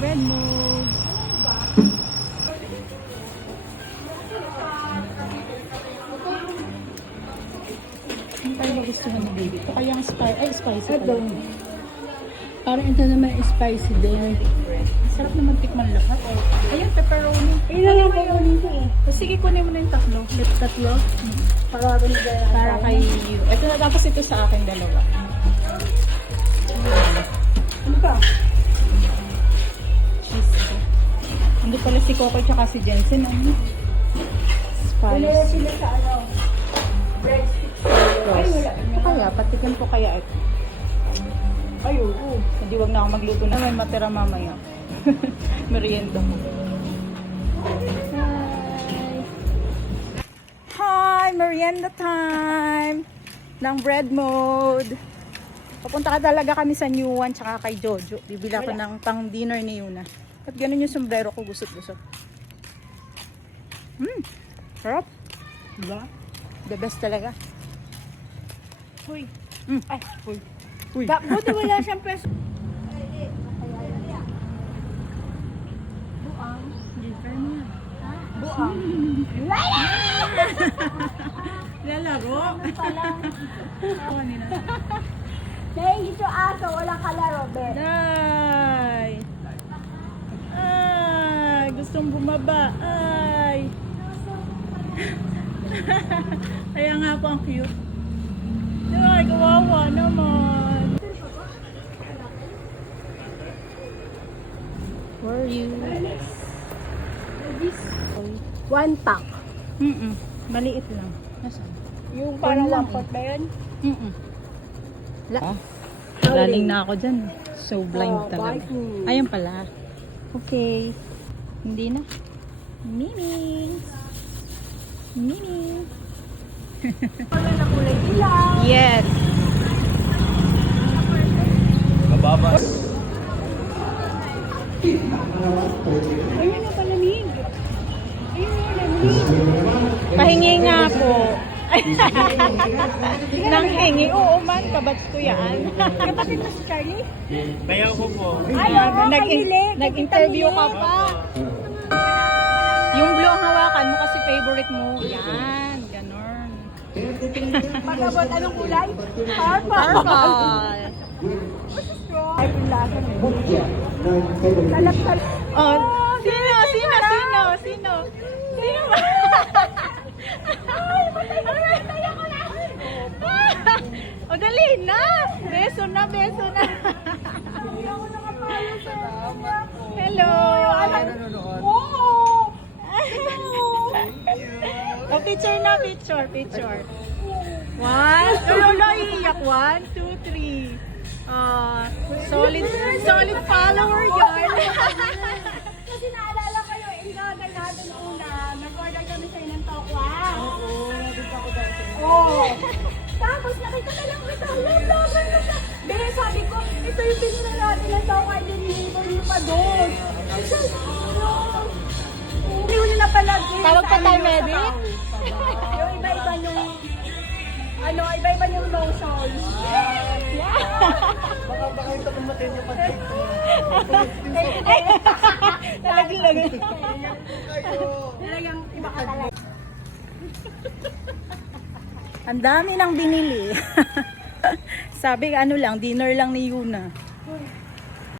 Bread mode. Ano tayo magustuhan ni baby? Ito kaya ang spicy pala. Parang ito naman spicy din. Sarap naman tikman lahat. Ayan, pepperoni. Ilan lang kukunin ko eh. Sige, kunin mo na yung tatlo. Tatlo. Para kay... Ito na, tapos ito sa akin dalawa. Ano pa? Cheese ko. Hindi pala si Coco tsaka si Jensen. Ano? Wala Spice. sila sa ano. Breadsticks. Ay, wala. Ito kaya, patikin ko kaya ito. Ay, oo. Hindi, wag na ako magluto na may matira mamaya. Merienda mo. Hi! Merienda time! Ng bread mode. Papunta ka talaga kami sa New One tsaka kay Jojo. Bibili ako ng pang dinner ni Yuna. At ganun yung sombrero ko, gusot-gusot. Sarap. Diba? The best talaga. Uy. Ay, uy. Uy. Buti wala siyang peso. Buang. Lalaro. Ako nila. Dahil ito aso, walang kalaro, be. Ay. Ay, gustong bumaba. Ay. Kaya nga po ang cute. Ay, kawawa naman. Where are you? This one pack. Maliit lang. Nasaan? Yung parang parang one one pot ba yun? Laling na ako dyan. So blind Oh, talaga. bite me. Ayun pala. Okay. Hindi na. Mimi. Mimi. Ano na kulay ilaw? Yes. Mababa. Ayun na palamig. Ayun na palamig. Pahingi nga po. Nang hingi. Oo man, kabats ko yan. Kapatid mo si Charlie? Kaya ko po. Ay, oo, kahilig. Nag-interview ka pa. Yung blue ang hawakan mo kasi favorite mo. Yan, ganon. Pagkabot, anong kulay? Purple. Purple. Ay, yung lasa na yun. Salap-salap. Oh, sino ba? O, dali na. Beso na. Hello. Oo. O, picture na, picture. One. Lolo, iiyak. 1, 2, 3. Solid follower yun. Kasi naalala ko yung in-order natin una. Nag-order kami sa'yo ng tokwa. Oo, nandito ako dati. Oo. Tapos nakita na lang kita. Laban na siya. Pero sabi ko, ito yung pinila natin ng tokwa. Deliver niyo pa doon. Hindi ko na pala. Tawag pa tayo, medic? Yung iba-iba yung iba-iba yung lotion. Baka ito kumatin yung pag-take. Nalaglag. Talagang iba ka talaga. Ang dami nang binili. Sabi, ano lang, dinner lang ni Yuna.